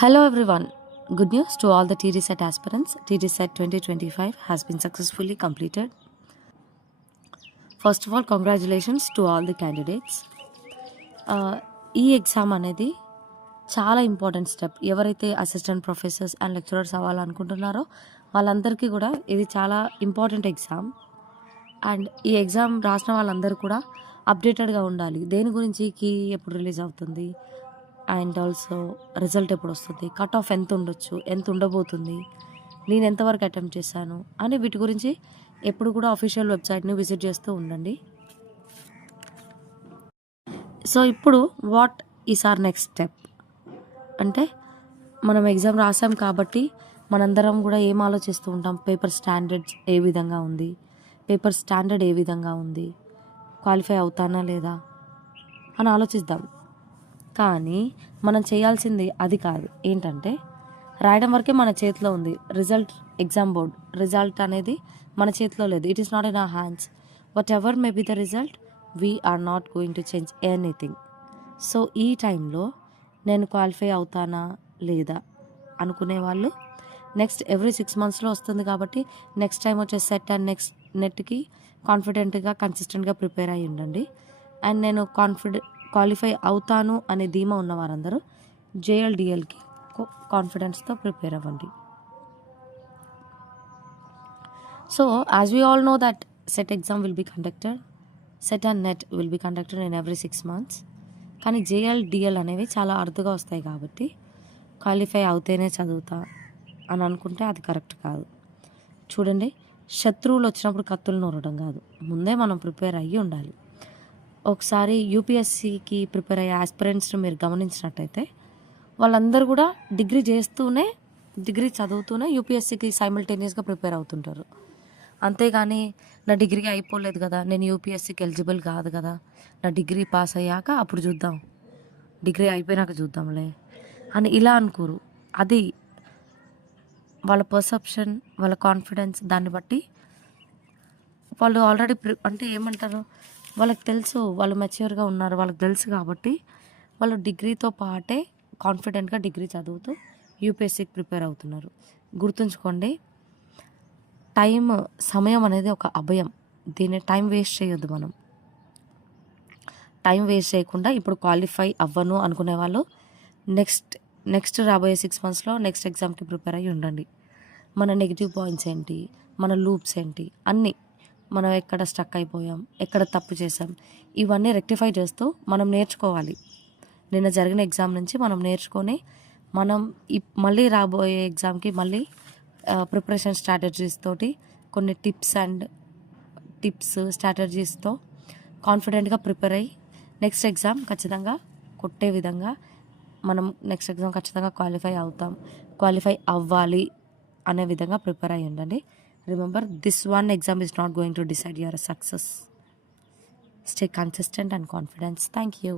Hello everyone. Good news to all the TDSET aspirants. TDSET 2025 has been successfully completed. First of all, congratulations to all the candidates. ఈ exam అనేది చాలా important step. ఎవరైతే assistant professors and lecturers అవ్వాలనుకుంటున్నారో వాళ్ళందరికీ కూడా ఇది చాలా important exam. And ఈ exam రాసిన వాళ్ళందరూ కూడా అప్డేటెడ్గా ఉండాలి. దేని గురించి కీ ఎప్పుడు రిలీజ్ అవుతుంది, అండ్ ఆల్సో రిజల్ట్ ఎప్పుడు వస్తుంది, కట్ ఆఫ్ ఎంత ఉండొచ్చు, ఎంత ఉండబోతుంది, నేను ఎంతవరకు అటెంప్ట్ చేశాను అని వీటి గురించి ఎప్పుడు కూడా అఫీషియల్ వెబ్సైట్ని విజిట్ చేస్తూ ఉండండి. సో ఇప్పుడు what is our next step అంటే, మనం ఎగ్జామ్ రాసాం కాబట్టి మనందరం కూడా ఏం ఆలోచిస్తూ ఉంటాం, పేపర్ స్టాండర్డ్ ఏ విధంగా ఉంది, క్వాలిఫై అవుతానా లేదా అని ఆలోచిద్దాం. కానీ మనం చేయాల్సింది అది కాదు. ఏంటంటే రాయడం వరకే మన చేతిలో ఉంది. రిజల్ట్, ఎగ్జామ్ బోర్డ్ రిజల్ట్ అనేది మన చేతిలో లేదు. It is not in our hands. Whatever may be the result, we are not going to change anything. సో ఈ టైంలో నేను క్వాలిఫై అవుతానా లేదా అనుకునే వాళ్ళు నెక్స్ట్ ఎవ్రీ 6 monthsలో వస్తుంది కాబట్టి నెక్స్ట్ టైం వచ్చే సెట్ అండ్ నెక్స్ట్ నెట్కి కాన్ఫిడెంట్గా కన్సిస్టెంట్గా ప్రిపేర్ అయ్యి ఉండండి. అండ్ నేను క్వాలిఫై అవుతాను అనే ధీమా ఉన్న వారందరూ జేఎల్డిఎల్కి కాన్ఫిడెన్స్తో ప్రిపేర్ అవ్వండి. So as we all know that SET exam will be conducted, SET and NET will be conducted in every 6 months. కానీ జేఎల్డిఎల్ అనేవి చాలా అరుదుగా వస్తాయి కాబట్టి క్వాలిఫై అవుతేనే చదువుతా అని అనుకుంటే అది కరెక్ట్ కాదు. చూడండి, శత్రువులు వచ్చినప్పుడు కత్తులు నూరడం కాదు, ముందే మనం ప్రిపేర్ అయ్యి ఉండాలి. ఒకసారి యూపీఎస్సీకి ప్రిపేర్ అయ్యే ఆస్పిరెంట్స్ని మీరు గమనించినట్టయితే వాళ్ళందరూ కూడా డిగ్రీ చదువుతూనే యూపీఎస్సీకి సైమల్టేనియస్గా ప్రిపేర్ అవుతుంటారు. అంతేగాని నా డిగ్రీ అయిపోలేదు కదా, నేను యూపీఎస్సీకి ఎలిజిబుల్ కాదు కదా, నా డిగ్రీ పాస్ అయ్యాక అప్పుడు చూద్దాం, డిగ్రీ అయిపోయినాక చూద్దాంలే అని ఇలా అనుకోరు. అది వాళ్ళ పర్సెప్షన్, వాళ్ళ కాన్ఫిడెన్స్, దాన్ని బట్టి వాళ్ళు ఆల్రెడీ అంటే ఏమంటారు, వాళ్ళకి తెలుసు, వాళ్ళు మెచ్యూర్గా ఉన్నారు, వాళ్ళకి తెలుసు కాబట్టి వాళ్ళు డిగ్రీతో పాటే కాన్ఫిడెంట్గా డిగ్రీ చదువుతూ యూపీఎస్సీకి ప్రిపేర్ అవుతున్నారు. గుర్తుంచుకోండి, సమయం అనేది ఒక అభయం. దీన్ని టైం వేస్ట్ చేయొద్దు. మనం టైం వేస్ట్ చేయకుండా ఇప్పుడు క్వాలిఫై అవ్వను అనుకునే వాళ్ళు నెక్స్ట్ రాబోయే 6 monthsలో నెక్స్ట్ ఎగ్జామ్కి ప్రిపేర్ అయ్యి ఉండండి. మన నెగిటివ్ పాయింట్స్ ఏంటి, మన లూప్స్ ఏంటి, అన్నీ మనం ఎక్కడ స్టక్ అయిపోయాం, ఎక్కడ తప్పు చేసాం, ఇవన్నీ రెక్టిఫై చేస్తూ మనం నేర్చుకోవాలి. నిన్న జరిగిన ఎగ్జామ్ నుంచి మనం నేర్చుకొని మనం మళ్ళీ రాబోయే ఎగ్జామ్కి మళ్ళీ ప్రిపరేషన్ స్ట్రాటజీస్ తోటి కొన్ని టిప్స్ స్ట్రాటజీస్తో కాన్ఫిడెంట్గా ప్రిపేర్ అయ్యి నెక్స్ట్ ఎగ్జామ్ ఖచ్చితంగా కొట్టే విధంగా మనం నెక్స్ట్ ఎగ్జామ్ ఖచ్చితంగా క్వాలిఫై అవ్వాలి అనే విధంగా ప్రిపేర్ అయ్యి ఉండండి. Remember, this one exam is not going to decide your success. Stay consistent and confident. Thank you.